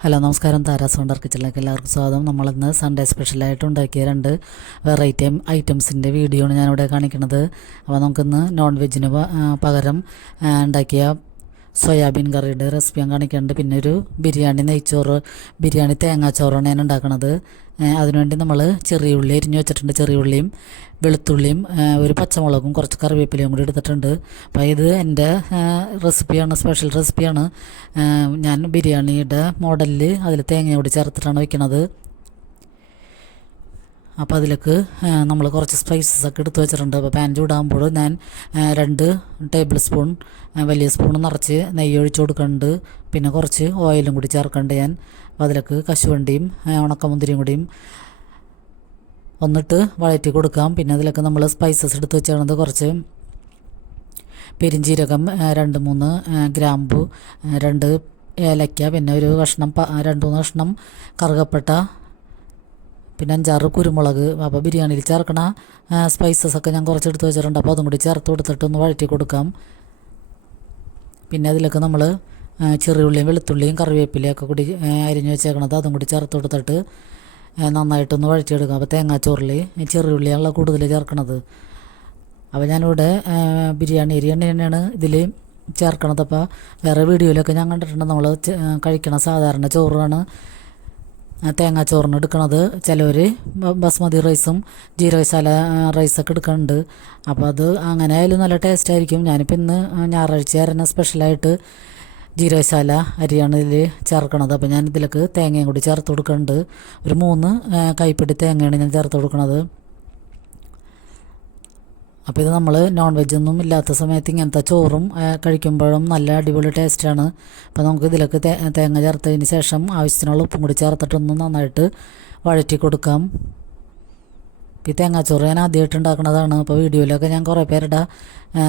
Hello നമസ്കാരം, Tara's wonder കിച്ചണിലേക്ക് എല്ലാവർക്കും സ്വാഗതം. നമ്മളിന്ന് സൺഡേ സ്പെഷ്യലായിട്ട് ഉണ്ടാക്കിയ 2 വെറൈറ്റി ഐറ്റംസിൻ്റെ വീഡിയോ ആണ് ഞാനിവിടെ കാണിക്കുന്നത്. അപ്പോൾ നമുക്കിന്ന് നോൺ വെജിന് പകരം ഉണ്ടാക്കിയ സോയാബീൻ കറിയുടെ റെസിപ്പി ഞാൻ കാണിക്കുന്നുണ്ട്. പിന്നെ ഒരു ബിരിയാണി തേങ്ങാച്ചോറാണ് ഞാൻ ഉണ്ടാക്കുന്നത്. അതിനുവേണ്ടി നമ്മൾ ചെറിയ ഉള്ളി അരിഞ്ഞു വെച്ചിട്ടുണ്ട്. ചെറിയ ഉള്ളിയും വെളുത്തുള്ളിയും ഒരു പച്ചമുളകും കുറച്ച് കറിവേപ്പിലയും കൂടി എടുത്തിട്ടുണ്ട്. അപ്പോൾ ഇത് എൻ്റെ റെസിപ്പിയാണ്, സ്പെഷ്യൽ റെസിപ്പിയാണ്. ഞാൻ ബിരിയാണിയുടെ മോഡലിൽ അതിൽ തേങ്ങ കൂടി ചേർത്തിട്ടാണ് വയ്ക്കുന്നത്. അപ്പോൾ അതിലേക്ക് നമ്മൾ കുറച്ച് സ്പൈസസ് ഒക്കെ എടുത്ത് വെച്ചിട്ടുണ്ട്. അപ്പോൾ പാൻ ചൂടാകുമ്പോൾ ഞാൻ 2 ടേബിൾ സ്പൂൺ വലിയ സ്പൂൺ നിറച്ച് നെയ്യ് ഒഴിച്ച് കൊടുക്കുന്നുണ്ട്. പിന്നെ കുറച്ച് ഓയിലും കൂടി ചേർക്കുന്നുണ്ട് ഞാൻ. അപ്പോൾ അതിലേക്ക് കശുവണ്ടിയും ഉണക്കമുന്തിരിയും കൂടിയും ഒന്നിട്ട് വഴറ്റി കൊടുക്കാം. പിന്നെ അതിലേക്ക് നമ്മൾ സ്പൈസസ് എടുത്ത് വെച്ചാണത് കുറച്ച് പെരിഞ്ചീരകം, 2-3 ഗ്രാമ്പു, 2 ഏലക്ക, പിന്നെ ഒരു കഷ്ണം 2-3 കഷ്ണം കറുകപ്പട്ട, പിന്നെ 5-6 കുരുമുളക്. അപ്പോൾ ബിരിയാണിയിൽ ചേർക്കണ സ്പൈസസൊക്കെ ഞാൻ കുറച്ചെടുത്ത് വെച്ചിട്ടുണ്ട്. അപ്പോൾ അതും കൂടി ചേർത്ത് കൊടുത്തിട്ട് ഒന്ന് വഴറ്റി കൊടുക്കാം. പിന്നെ അതിലേക്ക് നമ്മൾ ചെറിയുള്ളിയും വെളുത്തുള്ളിയും കറിവേപ്പിലയൊക്കെ കൂടി അരിഞ്ഞ് വെച്ചേക്കണത് അതും കൂടി ചേർത്ത് കൊടുത്തിട്ട് നന്നായിട്ടൊന്ന് വഴറ്റിയെടുക്കാം. അപ്പോൾ തേങ്ങാച്ചോറിൽ ചെറിയുള്ളിയാണല്ലോ കൂടുതൽ ചേർക്കണത്. അപ്പോൾ ഞാനിവിടെ ബിരിയാണി അരി തന്നെയാണ് ഇതിൽ ചേർക്കണത്. അപ്പോൾ വേറെ വീഡിയോയിലൊക്കെ ഞാൻ കണ്ടിട്ടുണ്ട് നമ്മൾ കഴിക്കണ സാധാരണ ചോറാണ് തേങ്ങാച്ചോറിന് എടുക്കണത്. ചിലവർ ബസ്മതി റൈസും ജീരക മസാല റൈസൊക്കെ എടുക്കുന്നുണ്ട്. അപ്പോൾ അത് അങ്ങനെ ആയാലും നല്ല ടേസ്റ്റ് ആയിരിക്കും. ഞാനിപ്പോൾ ഇന്ന് ഞായറാഴ്ച ആയിരുന്നു സ്പെഷ്യലായിട്ട് ജീരക മസാല അരിയാണ് ഇതിൽ ചേർക്കണത്. അപ്പോൾ ഞാൻ ഇതിലേക്ക് തേങ്ങയും കൂടി ചേർത്ത് കൊടുക്കുന്നുണ്ട്. ഒരു 3 കൈപ്പിടി തേങ്ങയാണ് ഞാൻ ചേർത്ത് കൊടുക്കുന്നത്. അപ്പോൾ ഇത് നമ്മൾ നോൺ വെജൊന്നും ഇല്ലാത്ത സമയത്ത് ഇങ്ങനത്തെ ചോറും കഴിക്കുമ്പോഴും നല്ല അടിപൊളി ടേസ്റ്റാണ്. അപ്പോൾ നമുക്ക് ഇതിലേക്ക് തേങ്ങ ചേർത്തതിന് ശേഷം ആവശ്യത്തിനുള്ള ഉപ്പും കൂടി ചേർത്തിട്ടൊന്ന് നന്നായിട്ട് വഴറ്റി കൊടുക്കാം. ഈ തേങ്ങാച്ചോറ് ഞാൻ ആദ്യമായിട്ട് ഉണ്ടാക്കുന്നതാണ്. അപ്പോൾ വീഡിയോയിലൊക്കെ ഞാൻ കുറേ പേരുടെ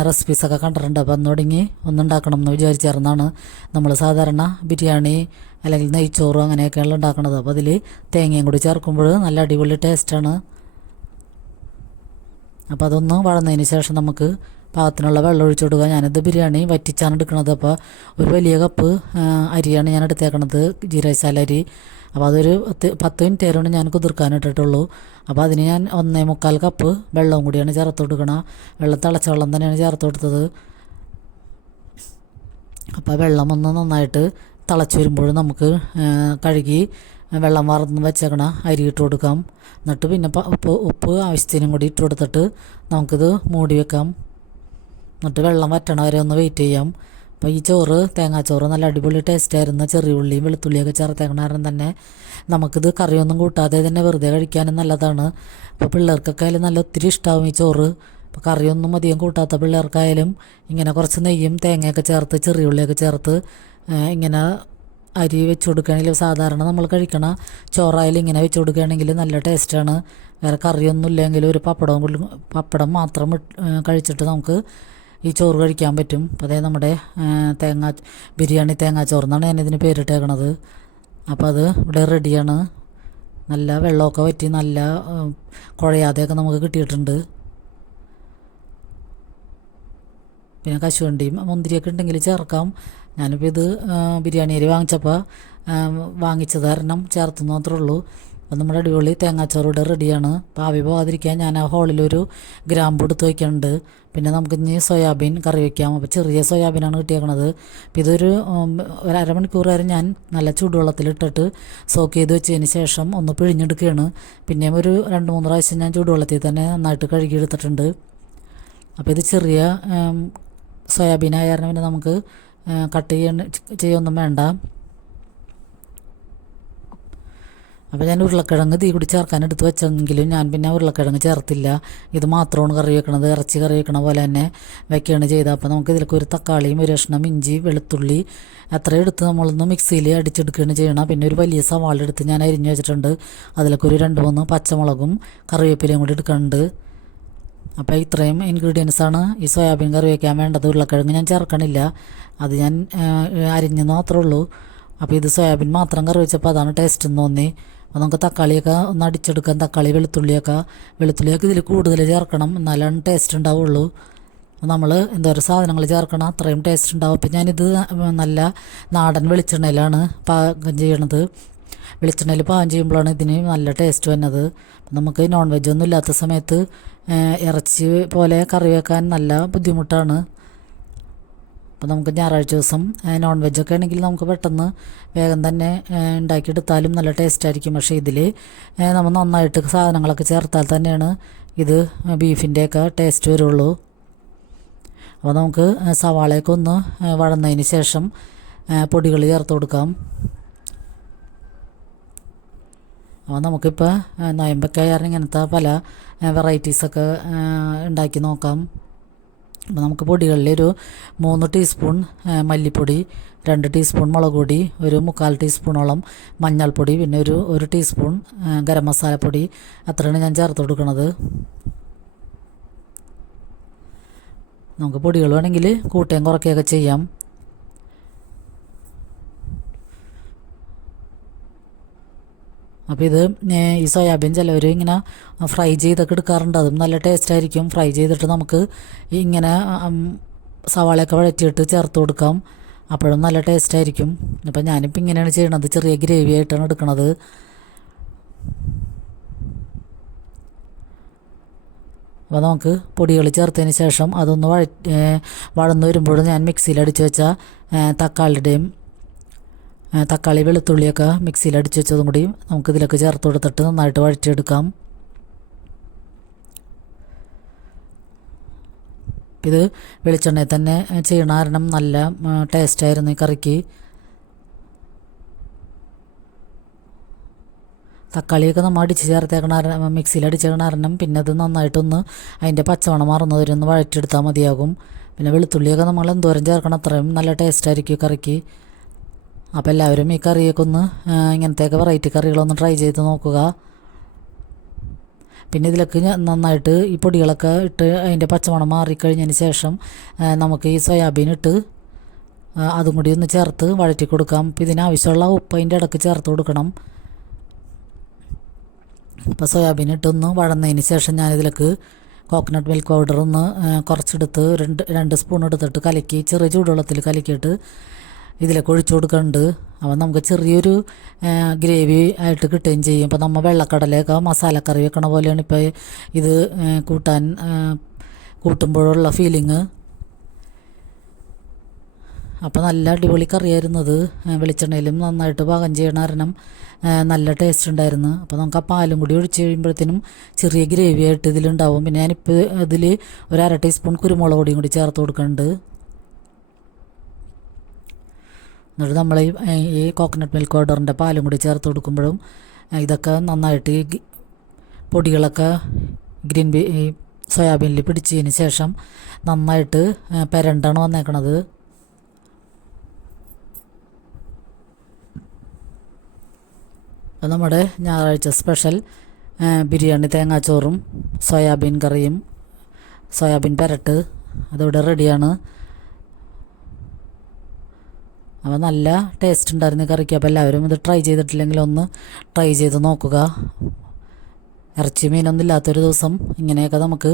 റെസിപ്പീസൊക്കെ കണ്ടിട്ടുണ്ട്. അപ്പോൾ അന്നൊടുങ്ങി ഒന്നുണ്ടാക്കണം എന്ന് വിചാരിച്ചിരുന്നാണ്. നമ്മൾ സാധാരണ ബിരിയാണി അല്ലെങ്കിൽ നെയ്ച്ചോറ് അങ്ങനെയൊക്കെയാണ് ഉണ്ടാക്കുന്നത്. അപ്പോൾ അതിൽ തേങ്ങയും കൂടി ചേർക്കുമ്പോൾ നല്ല അടിപൊളി ടേസ്റ്റാണ്. അപ്പോൾ അതൊന്ന് വഴന്നതിന് ശേഷം നമുക്ക് പാകത്തിനുള്ള വെള്ളം ഒഴിച്ചു കൊടുക്കുക. ഞാനിത് ബിരിയാണി വറ്റിച്ചാണ് എടുക്കുന്നത്. അപ്പോൾ ഒരു വലിയ കപ്പ് അരിയാണ് ഞാൻ എടുത്തേക്കണത്, ജീരക മസാല അരി. അപ്പോൾ അതൊരു 10 മിനിറ്റ് നേരമാണ് ഞാൻ കുതിർക്കാനിട്ടിട്ടുള്ളൂ. അപ്പോൾ അതിന് ഞാൻ 1.25 കപ്പ് വെള്ളവും കൂടിയാണ് ചേർത്ത് കൊടുക്കണം. വെള്ളം തിളച്ച വെള്ളം തന്നെയാണ് ചേർത്ത് കൊടുത്തത്. അപ്പോൾ വെള്ളം ഒന്ന് നന്നായിട്ട് തിളച്ച് വരുമ്പോൾ നമുക്ക് കഴുകി വെള്ളം വറന്ന് വെച്ചേക്കണ അരി ഇട്ട് കൊടുക്കാം. എന്നിട്ട് പിന്നെ ഉപ്പ് ആവശ്യത്തിനും കൂടി ഇട്ട് കൊടുത്തിട്ട് നമുക്കിത് മൂടി വെക്കാം. എന്നിട്ട് വെള്ളം വറ്റണ വരെ ഒന്ന് വെയിറ്റ് ചെയ്യാം. അപ്പോൾ ഈ തേങ്ങാച്ചോറ് നല്ല അടിപൊളി ടേസ്റ്റായിരുന്നു. ചെറിയ ഉള്ളിയും വെളുത്തുള്ളിയൊക്കെ ചേർത്തേക്കണ കാരണം തന്നെ നമുക്കിത് കറിയൊന്നും കൂട്ടാതെ തന്നെ വെറുതെ കഴിക്കാനും നല്ലതാണ്. അപ്പോൾ പിള്ളേർക്കൊക്കെ ആയാലും നല്ല ഒത്തിരി ഇഷ്ടമാവും ഈ ചോറ്. അപ്പോൾ കറിയൊന്നും അധികം കൂട്ടാത്ത പിള്ളേർക്കായാലും ഇങ്ങനെ കുറച്ച് നെയ്യും തേങ്ങയൊക്കെ ചേർത്ത് ചെറിയ ഉള്ളിയൊക്കെ ചേർത്ത് ഇങ്ങനെ അരി വെച്ച് കൊടുക്കുകയാണെങ്കിൽ സാധാരണ നമ്മൾ കഴിക്കണ ചോറായാലും ഇങ്ങനെ വെച്ച് കൊടുക്കുകയാണെങ്കിൽ നല്ല ടേസ്റ്റാണ്. വേറെ കറിയൊന്നും ഇല്ലെങ്കിൽ ഒരു പപ്പടം മാത്രം കഴിച്ചിട്ട് നമുക്ക് ഈ ചോറ് കഴിക്കാൻ പറ്റും. അപ്പോൾ അതേ നമ്മുടെ ബിരിയാണി തേങ്ങാച്ചോറെന്നാണ് ഞാനിതിന് പേരിട്ടേക്കണത്. അപ്പോൾ അത് ഇവിടെ റെഡിയാണ്. നല്ല വെള്ളമൊക്കെ വറ്റി നല്ല കുഴയാതെയൊക്കെ നമുക്ക് കിട്ടിയിട്ടുണ്ട്. പിന്നെ കശുവണ്ടിയും മുന്തിരിയൊക്കെ ഉണ്ടെങ്കിൽ ചേർക്കാം. ഞാനിപ്പോൾ ഇത് ബിരിയാണി അരി വാങ്ങിച്ചത് കാരണം ചേർത്ത് മാത്രമേ ഉള്ളൂ. അപ്പോൾ നമ്മുടെ അടിപൊളി തേങ്ങാച്ചോറ് റെഡിയാണ്. അപ്പോൾ ആവി പോകാതിരിക്കാൻ ഞാൻ ആ ഹോളിലൊരു ഗ്രാമ്പ് എടുത്ത് വയ്ക്കുന്നുണ്ട്. പിന്നെ നമുക്ക് ഇനി സോയാബീൻ കറി വയ്ക്കാം. അപ്പോൾ ചെറിയ സോയാബീനാണ് കിട്ടിയേക്കണത്. അപ്പോൾ ഇതൊരു അരമണിക്കൂർ വരെ ഞാൻ നല്ല ചൂടുവെള്ളത്തിലിട്ടിട്ട് സോക്ക് ചെയ്ത് വെച്ചതിന് ശേഷം ഒന്ന് പിഴിഞ്ഞെടുക്കുകയാണ്. പിന്നെയും ഒരു 2-3 പ്രാവശ്യം ഞാൻ ചൂടുവെള്ളത്തിൽ തന്നെ നന്നായിട്ട് കഴുകിയെടുത്തിട്ടുണ്ട്. അപ്പോൾ ഇത് ചെറിയ സോയാബീൻ ആയ കാരണം പിന്നെ നമുക്ക് കട്ട് ചെയ്യൊന്നും വേണ്ട. അപ്പോൾ ഞാൻ ഉരുളക്കിഴങ്ങ് തീ കൂടി ചേർക്കാൻ എടുത്ത് വെച്ചെങ്കിലും ഞാൻ പിന്നെ ഉരുളക്കിഴങ്ങ് ചേർത്തില്ല. ഇത് മാത്രമാണ് കറി വെക്കണത്. ഇറച്ചി കറി വെക്കണ പോലെ തന്നെ വെക്കുകയാണ് ചെയ്തത്. അപ്പോൾ നമുക്ക് ഇതിലേക്ക് ഒരു തക്കാളിയും ഒരു കഷ്ണം ഇഞ്ചി വെളുത്തുള്ളി അത്രയും എടുത്ത് നമ്മളൊന്ന് മിക്സിയിൽ അടിച്ചെടുക്കുകയാണ് ചെയ്യണം. പിന്നെ ഒരു വലിയ സവാള എടുത്ത് ഞാൻ അരിഞ്ഞ് വെച്ചിട്ടുണ്ട്. അതിലേക്ക് ഒരു 2-3 പച്ചമുളകും കറിവേപ്പിലയും കൂടി എടുക്കുന്നുണ്ട്. അപ്പോൾ ഇത്രയും ഇൻഗ്രീഡിയൻസാണ് ഈ സോയാബീൻ കറി വയ്ക്കാൻ വേണ്ടത്. ഉരുളക്കിഴങ്ങ് ഞാൻ ചേർക്കണില്ല, അത് ഞാൻ അരിഞ്ഞെന്ന് മാത്രമേ ഉള്ളൂ. അപ്പോൾ ഇത് സോയാബീൻ മാത്രം കറി വെച്ചപ്പോൾ അതാണ് ടേസ്റ്റ് എന്ന് തോന്നി. അപ്പോൾ നമുക്ക് തക്കാളിയൊക്കെ ഒന്ന് അടിച്ചെടുക്കാം. വെളുത്തുള്ളിയൊക്കെ ഇതിൽ കൂടുതൽ ചേർക്കണം, എന്നാലാണ് ടേസ്റ്റ് ഉണ്ടാവുള്ളൂ. നമ്മൾ എന്തോരം സാധനങ്ങൾ ചേർക്കണം അത്രയും ടേസ്റ്റ് ഉണ്ടാവും. അപ്പം ഞാനിത് നല്ല നാടൻ വെളിച്ചെണ്ണയിലാണ് പാകം ചെയ്യണത്. വെളിച്ചെണ്ണയിൽ പാകം ചെയ്യുമ്പോഴാണ് ഇതിന് നല്ല ടേസ്റ്റ് വന്നത്. നമുക്ക് നോൺ വെജ് ഒന്നും ഇല്ലാത്ത സമയത്ത് ഇറച്ചി പോലെ കറി വെക്കാൻ നല്ല ബുദ്ധിമുട്ടാണ്. അപ്പോൾ നമുക്ക് ഞായറാഴ്ച ദിവസം നോൺ വെജൊക്കെ ആണെങ്കിൽ നമുക്ക് പെട്ടെന്ന് വേഗം തന്നെ ഉണ്ടാക്കിയെടുത്താലും നല്ല ടേസ്റ്റായിരിക്കും. പക്ഷേ ഇതിൽ നമ്മൾ നന്നായിട്ട് സാധനങ്ങളൊക്കെ ചേർത്താൽ തന്നെയാണ് ഇത് ബീഫിൻ്റെയൊക്കെ ടേസ്റ്റ് വരുള്ളൂ. അപ്പോൾ നമുക്ക് സവാളയൊക്കെ ഒന്ന് വഴന്നതിന് ശേഷം പൊടികൾ ചേർത്ത് കൊടുക്കാം. അപ്പോൾ നമുക്കിപ്പോൾ നൊയമ്പൊക്കെ ആയിരുന്നു ഇങ്ങനത്തെ പല വെറൈറ്റീസൊക്കെ ഉണ്ടാക്കി നോക്കാം. അപ്പോൾ നമുക്ക് പൊടികളിൽ ഒരു 3 ടീസ്പൂൺ മല്ലിപ്പൊടി, 2 ടീസ്പൂൺ മുളക് പൊടി, ഒരു 3/4 ടീസ്പൂണോളം മഞ്ഞൾപ്പൊടി, പിന്നെ ഒരു ടീസ്പൂൺ ഗരം മസാലപ്പൊടി, അത്രയാണ് ഞാൻ ചേർത്ത് കൊടുക്കുന്നത്. നമുക്ക് പൊടികൾ വേണമെങ്കിൽ കൂട്ടുകയും കുറയ്ക്കുകയൊക്കെ ചെയ്യാം. അപ്പോൾ ഇത് ഈ സോയാബീൻ ചിലവർ ഇങ്ങനെ ഫ്രൈ ചെയ്തൊക്കെ എടുക്കാറുണ്ട്. അതും നല്ല ടേസ്റ്റായിരിക്കും. ഫ്രൈ ചെയ്തിട്ട് നമുക്ക് ഇങ്ങനെ സവാളയൊക്കെ വഴറ്റിയിട്ട് ചേർത്ത് കൊടുക്കാം. അപ്പോഴും നല്ല ടേസ്റ്റായിരിക്കും. അപ്പോൾ ഞാനിപ്പോൾ ഇങ്ങനെയാണ് ചെയ്യണത്, ചെറിയ ഗ്രേവി ആയിട്ടാണ് എടുക്കുന്നത്. അപ്പോൾ നമുക്ക് പൊടികൾ ചേർത്തതിന് ശേഷം അതൊന്ന് വഴന്ന് വരുമ്പോൾ ഞാൻ മിക്സിയിൽ അടിച്ച് വെച്ച തക്കാളി വെളുത്തുള്ളിയൊക്കെ മിക്സിയിൽ അടിച്ച് വെച്ചതും കൂടി നമുക്കിതിലൊക്കെ ചേർത്ത് കൊടുത്തിട്ട് നന്നായിട്ട് വഴറ്റിയെടുക്കാം. ഇത് വെളിച്ചെണ്ണയിൽ തന്നെ ചെയ്യണ കാരണം നല്ല ടേസ്റ്റായിരുന്നു ഈ കറിക്ക്. തക്കാളിയൊക്കെ നമ്മൾ അടിച്ച് ചേർത്തേക്കണ കാരണം, മിക്സിയിൽ അടിച്ചേക്കണ കാരണം പിന്നെ അത് നന്നായിട്ടൊന്ന് അതിൻ്റെ പച്ചമണം മാറുന്നവരൊന്ന് വഴറ്റിയെടുത്താൽ മതിയാകും. പിന്നെ വെളുത്തുള്ളിയൊക്കെ നമ്മൾ എന്തോരം ചേർക്കണം അത്രയും നല്ല ടേസ്റ്റായിരിക്കും കറിക്ക്. അപ്പോൾ എല്ലാവരും ഈ കറിയൊക്കെ ഒന്ന് ഇങ്ങനത്തെയൊക്കെ വെറൈറ്റി കറികളൊന്ന് ട്രൈ ചെയ്ത് നോക്കുക. പിന്നെ ഇതിലേക്ക് നന്നായിട്ട് ഈ പൊടികളൊക്കെ ഇട്ട് അതിൻ്റെ പച്ചമണം മാറിക്കഴിഞ്ഞതിന് ശേഷം നമുക്ക് ഈ സോയാബീൻ ഇട്ട് അതും കൂടി ഒന്ന് ചേർത്ത് വഴറ്റി കൊടുക്കാം. അപ്പോൾ ഇതിനാവശ്യമുള്ള ഉപ്പ് അതിൻ്റെ ഇടയ്ക്ക് ചേർത്ത് കൊടുക്കണം. അപ്പോൾ സോയാബീൻ ഇട്ടൊന്ന് വഴന്നതിന് ശേഷം ഞാനിതിലേക്ക് കോക്കനട്ട് മിൽക്ക് പൗഡർ ഒന്ന് കുറച്ചെടുത്ത് 2 സ്പൂൺ എടുത്തിട്ട് കലക്കി ചെറിയ ചൂടുവെള്ളത്തിൽ കലക്കിയിട്ട് ഇതിലേക്ക് ഒഴിച്ചു കൊടുക്കുന്നുണ്ട്. അപ്പോൾ നമുക്ക് ചെറിയൊരു ഗ്രേവി ആയിട്ട് കിട്ടുകയും ചെയ്യും. അപ്പോൾ നമ്മൾ വെള്ളക്കടലയൊക്കെ മസാലക്കറി വെക്കണ പോലെയാണ് ഇപ്പോൾ ഇത് കൂട്ടുമ്പോഴുള്ള ഫീലിങ്. അപ്പോൾ നല്ല അടിപൊളി കറിയായിരുന്നത്. വെളിച്ചെണ്ണയിലും നന്നായിട്ട് പാകം ചെയ്യണ കാരണം നല്ല ടേസ്റ്റ് ഉണ്ടായിരുന്നു. അപ്പോൾ നമുക്ക് ആ പാലും കൂടി ഒഴിച്ച് കഴിയുമ്പോഴത്തേനും ചെറിയ ഗ്രേവി ആയിട്ട് ഇതിലുണ്ടാവും. പിന്നെ ഞാനിപ്പോൾ ഇതിൽ ഒരു 1/2 ടീസ്പൂൺ കുരുമുളക് പൊടിയും കൂടി ചേർത്ത് കൊടുക്കുന്നുണ്ട്. എന്നിട്ട് നമ്മൾ ഈ കോക്കനട്ട് മിൽക്ക് പൗഡറിൻ്റെ പാലും കൂടി ചേർത്ത് കൊടുക്കുമ്പോഴും ഇതൊക്കെ നന്നായിട്ട് ഈ പൊടികളൊക്കെ ഈ സോയാബീനിൽ പിടിച്ചതിന് ശേഷം നന്നായിട്ട് പെരണ്ടാണ് വന്നേക്കണത്. നമ്മുടെ ഞായറാഴ്ച സ്പെഷ്യൽ ബിരിയാണി തേങ്ങാച്ചോറും സോയാബീൻ കറിയും സോയാബീൻ പെരട്ട് അതിവിടെ റെഡിയാണ്. അപ്പോൾ നല്ല ടേസ്റ്റ് ഉണ്ടായിരുന്നു കറിക്ക്. അപ്പോൾ എല്ലാവരും ഇത് ട്രൈ ചെയ്തിട്ടില്ലെങ്കിൽ ഒന്ന് ട്രൈ ചെയ്ത് നോക്കുക. ഇറച്ചി മീനൊന്നും ഇല്ലാത്തൊരു ദിവസം ഇങ്ങനെയൊക്കെ നമുക്ക്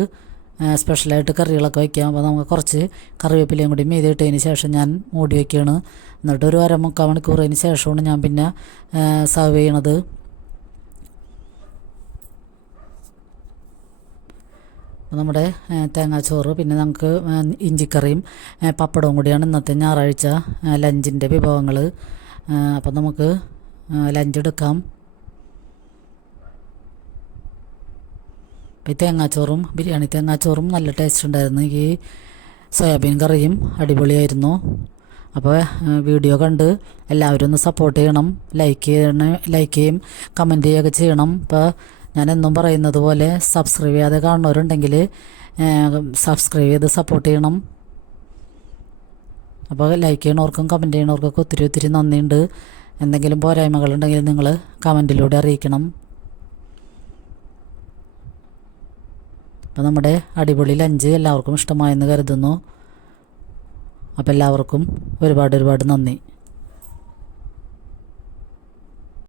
സ്പെഷ്യലായിട്ട് കറികളൊക്കെ വയ്ക്കാം. അപ്പോൾ നമുക്ക് കുറച്ച് കറിവേപ്പിലയും കൂടി മീതി ഇട്ടതിന് ശേഷം ഞാൻ മൂടി വയ്ക്കുകയാണ്. എന്നിട്ട് ഒരു 1/4 മണിക്കൂറിന് ശേഷമാണ് ഞാൻ പിന്നെ സെർവ് ചെയ്യണത്. നമ്മുടെ തേങ്ങാച്ചോറ്, പിന്നെ നമുക്ക് ഇഞ്ചിക്കറിയും പപ്പടവും കൂടിയാണ് ഇന്നത്തെ ഞായറാഴ്ച ലഞ്ചിൻ്റെ വിഭവങ്ങൾ. അപ്പം നമുക്ക് ലഞ്ച് എടുക്കാം. ഈ തേങ്ങാച്ചോറും തേങ്ങാച്ചോറും നല്ല ടേസ്റ്റ് ഉണ്ടായിരുന്നു. ഈ സോയാബീൻ കറിയും അടിപൊളിയായിരുന്നു. അപ്പോൾ വീഡിയോ കണ്ട് എല്ലാവരും ഒന്ന് സപ്പോർട്ട് ചെയ്യണം, ലൈക്ക് ചെയ്യും, കമൻറ്റ് ചെയ്യുകയൊക്കെ ചെയ്യണം. ഇപ്പോൾ ഞാൻ എന്നും പറയുന്നത് പോലെ സബ്സ്ക്രൈബ് ചെയ്യാതെ കാണുന്നവരുണ്ടെങ്കിൽ സബ്സ്ക്രൈബ് ചെയ്ത് സപ്പോർട്ട് ചെയ്യണം. അപ്പോൾ ലൈക്ക് ചെയ്യണവർക്കും കമൻറ്റ് ചെയ്യണവർക്കൊക്കെ ഒത്തിരി നന്ദിയുണ്ട്. എന്തെങ്കിലും പോരായ്മകളുണ്ടെങ്കിൽ നിങ്ങൾ കമൻറ്റിലൂടെ അറിയിക്കണം. അപ്പോൾ നമ്മുടെ അടിപൊളി ലഞ്ച് എല്ലാവർക്കും ഇഷ്ടമായെന്ന് കരുതുന്നു. അപ്പോൾ എല്ലാവർക്കും ഒരുപാട് നന്ദി.